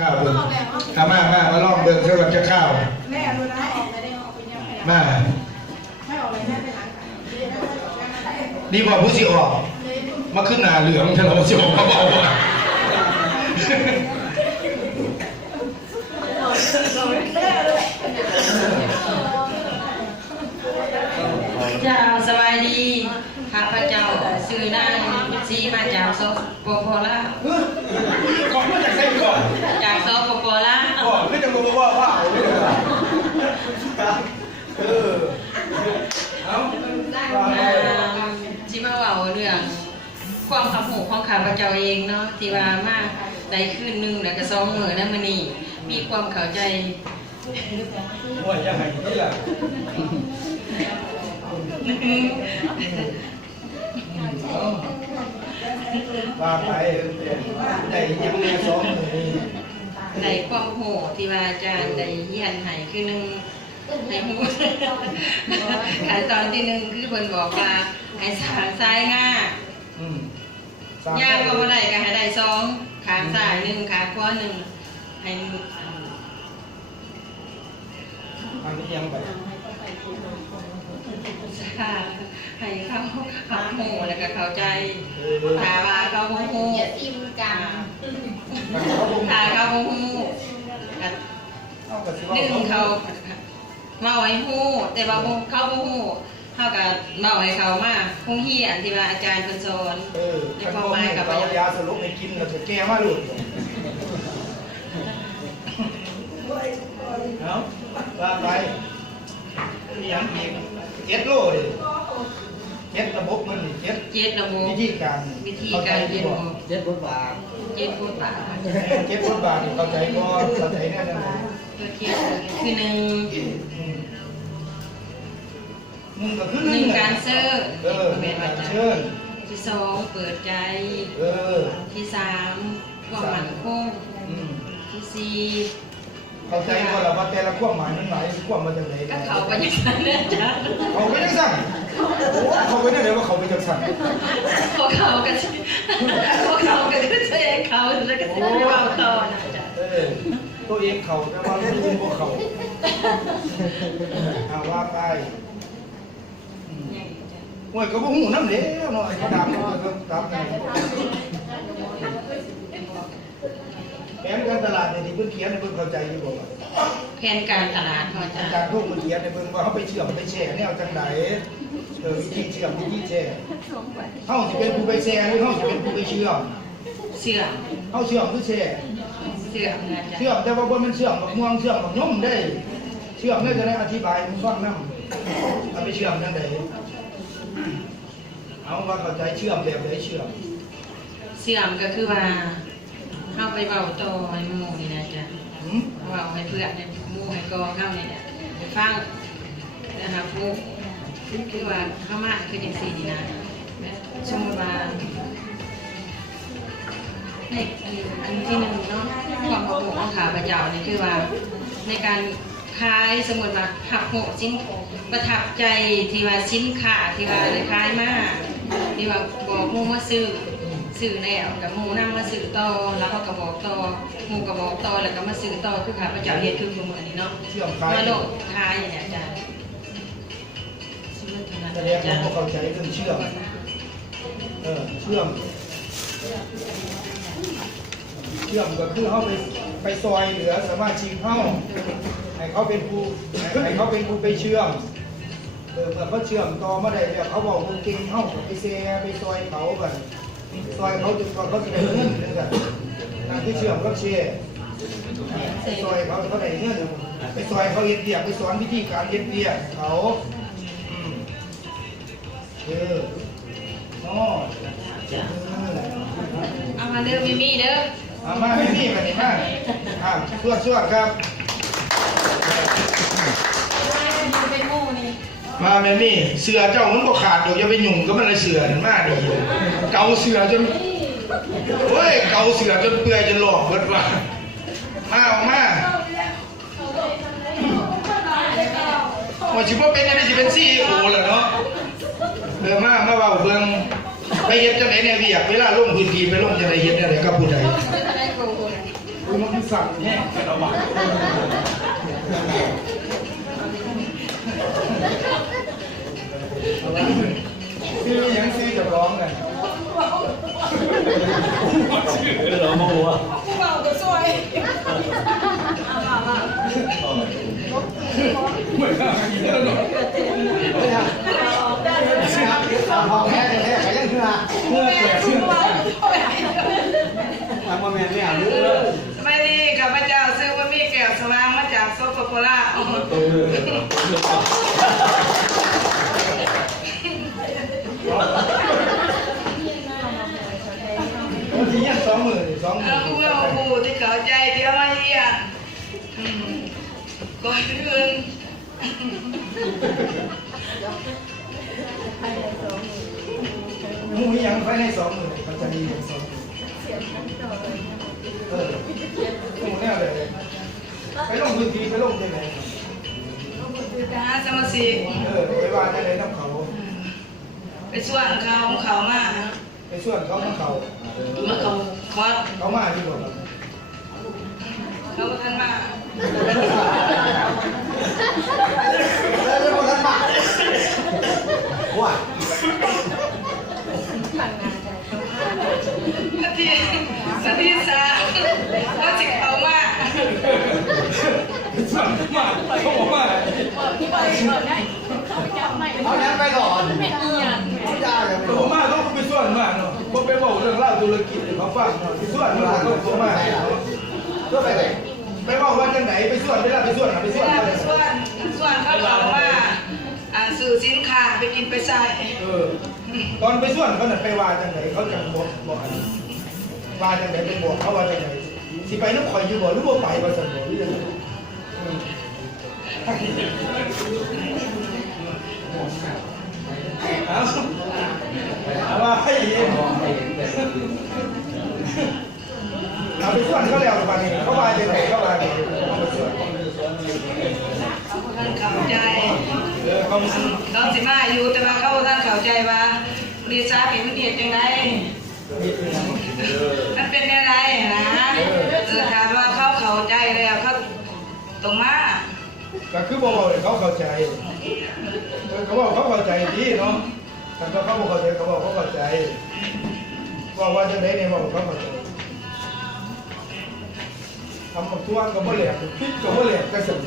ข้าวเบิ่งมาลองเบิ่งเท่ากับจะข้าวแม่ดูนะมาไม่ออกเลยแม่ไปหลังนี่บอกผู้สิออกมาขึ้นหน้าเหลืองฉันเราสิออกมาบอกว่าเจ้าสบายดีข้าพเจ้าซื้อนางซีมาจากสปปลาวก่อนมาจากไหนก่อนจากสปปลาวก่อนไม่จะรู้ว่าที่มาเว่าเรื่องความคำหูของข้าพเจ้าเองเนาะที่ว่ามาได้คืนนึงแล้วก็2 มื้อแล้วมื้อนี้มีความเข้าใจว่าจะให้นี่ล่ะว่าไปได้ยังมี2 มื้อได้ความโหที่ว่าอาจารย์ได้เฮียนให้คือนึงให้ฮู้ขั้นตอนที่1คือเพิ่นบอกว่าให้สางซ้ายง่าย่างก็บ่ได้ก็ให้ได้2ข้างซ้าย1ข้างขวา1ให้อันนี้ยังไปให้เขาโหแล้วก็เข้าใจถ้าว่าเขาโหอิ่มกันถ้าเขาโหนึงเขาเมาให้ฮู้แต่ว่าเขาบ่ฮู้เฮาก็เมาให้เขามาคงเฮียนที่ว่าอาจารย์เพิ่นสอนในความหมายกับเอายาสลบให้กินแล้วจะแก้มาลูกเอาว่าไปยังอีก7 โลเลย7 ระบบมัน7 ระบบวิธีการเรียนรู้7 บทบาท7 บทบาท7 บทบาทเข้าใจก็เข้าใจแน่นอนตัวเทียนคือ1ก็คือ1การเซิร์การเชิญที่2เปิดใจที่3ความมั่นคงที่4เข้าใจก็แล้วว่าแต่ละความหมายมันหมายความมาจากไหนก็เขาไปยังสั่นนะจ๊ะเขาไปจังสั่นเขาไปได้เลยว่าเขาไปจังสั่นพวกเขาก็คือตัวเองเขาแล้วก็จะไม่ว่าต่อนะจ๊ะตัวเองเขาแต่ว่าไม่รู้พวกเขาว่าไปโอ้ยก็บ่หูน้ำเหลวหน่อยเขาดำก็ดำแผนการตลาดเนี่ยที่เพิ่นเขียนในเพิ่นเข้าใจอยู่บ่แผนการตลาดเขาอาจารย์พวกเพิ่นเขียนในเพิ่นว่าเขาไปเชื่อมไปแชร์แนวจังไดวิธีเชื่อมวิธีแชร์เฮาสิเป็นผู้ไปแชร์หรือเฮาสิเป็นผู้ไปเชื่อมเฮาเชื่อมหรือแชร์เชื่อมแต่ว่าบ่แม่นเชื่อมบักม่วงเชื่อมบักย่อมได้เชื่อมได้จะได้อธิบายให้ฟังนำเอาไปเชื่อมจังไดเอาว่าเข้าใจเชื่อมแบบไหนเชื่อมก็คือว่าเข้าไปเบาต่อให้หมู่นี่นะจ๊ะเบาให้เพื่อนให้หมู่ให้กองเข้าเนี่ยไปฟังนะครับหมู่คือว่าเข้ามาคืออย่างสี่นี่นะสมมติว่าในอันที่1เนาะความโมโหของข้าพเจ้านี่คือว่าในการขายสมมติว่าหักโหสินประทับใจที่ว่าสินค้าที่ว่าได้ขายมากที่ว่าบอกหมู่มาซื้อแล้วกับหมู่นำมาซื้อต่อแล้วเขาก็บอกต่อหมู่ก็บอกต่อแล้วก็มาซื้อต่อคือข้าพเจ้าเฮ็ดคือมื้อนี้เนาะมาโลดขายอย่างนี้อาจารย์จะเรียกว่าเข้าใจเรื่องเชื่อมเชื่อมก็คือเขาไปซอยเหลือสามารถชิงเข้าให้เขาเป็นผู้ไปเชื่อมเมื่อเขาเชื่อมต่อมาได้แล้วเขาบอกเก่งเข้าไปแซ่ไปซอยเขาแบบซอยเขาจนกว่าเขาจะได้เงินเลยกันนั่นที่เชื่อมก็เชื่อไปซอยเขาได้เงินไปซอยเขาเฮ็ดเบียกไปสอนวิธีการเฮ็ดเบียกเขาเอามาเด้อมีเด้อเอามาไม่มีมาเนี่ยมาช่วยครับมาแม่นี่เสือเจ้ามันก็ขาดเดี๋ยวจะไปหยุ่งก็มันเลยเสือมากดีเกาเสือจนเฮ้ยเกาเสือจนเปื่อยจนหลอกเบิดว่ามาว่าชิบว่าเป็นอะไรชิเป็นซีโอเหรอเนาะมาเบาเบิ่งไปเฮ็ดจังไหนเนี่ยพี่อยากเวลาลงพื้นที่ไปลงจังไหนเฮ็ดอะไรกับผู้ใด คือมันสั่งแห้งแค่ระบาดคือยังซีจะร้องกัน เราโมโห ผู้เบาก็สวย เหมือนกันอีกแล้วเนาะ พอแพ้แพ้ใครยังเชื่อ เมื่อแก่เชื่อ ทำมาแม่ไม่เอาเรื่อง ไม่ดีกับพระเจ้าซื้อว่ามีแก้วสว่างมาจากโซโคโคล่า บางทียัง2 มือ2 มื แล้ อ วคุณเอาผู้ที่เข้าใจที่เอามาเยี่ยมก่อนอื่น มูนี่ยังภายใน2 มือมันจะดี2 มือมูแน่เลยไปลงพื้นที่ไปลงที่ไหน ไปหาสมาชิก ไปว่าได้เลยน้ำเขา ไปส่วนเขามา ไปส่วนเขาน้ำเขา มาเขาคอด เขามาที่บอก เขาท่านมา แล้วคนนั้นมาว่า นาทีสามเขาจิเขามา ส่วนเขามาเขาบอกว่า เอาแล้ไปก่อนเขาจ้ากันไป เขามาต้องไปส่วนมาเนาะพอไปบอกเรื่องเล่าธุรกิจเขาฟังเนาะไปส่วนมาเขามา ก็ไปไหน ไปบอกว่าจังไหนไปส่วนไม่ได้ไปส่วนไป เว ส่วน ลา ไป ไปส่วนเขามาสื่อสินค้าไปกินไปใส่ ตอนไปส่วนเขาเนี่ยไปว่าจังไหนเขาจะบอกว่าจังไหนไปบอกเขาว่าจังไหนสิไปน้ำข่อยอยู่บ่หรือว่าไปบ่สมบูรณ์หรือยังเอาว่าให้เองเอาไปส่วนเขาแล้วมาเนี่ยเขาว่าจังไหนเขาว่าจังไหนเอาไปส่วน ท่านเข้าใจ เขา เขาสิมาอยู่แต่ว่าเขาท่านเข้าใจว่าดีซ่าเห็นมันเหตุจังไงมันเป็นอะไรนะถามว่าเขาเข้าใจแล้วเขาตรงมา ก็คือบอกเลยเขาเข้าใจเขาบอกเขาเข้าใจดีเนาะแต่เขาบอกเข้าใจเขาบอกเขาเข้าใจบอกว่าจังไหนเนี่ยบอกเขาเข้าใจทำกับตัวก็บ่แหลกพิษก็บ่แหลกก็สม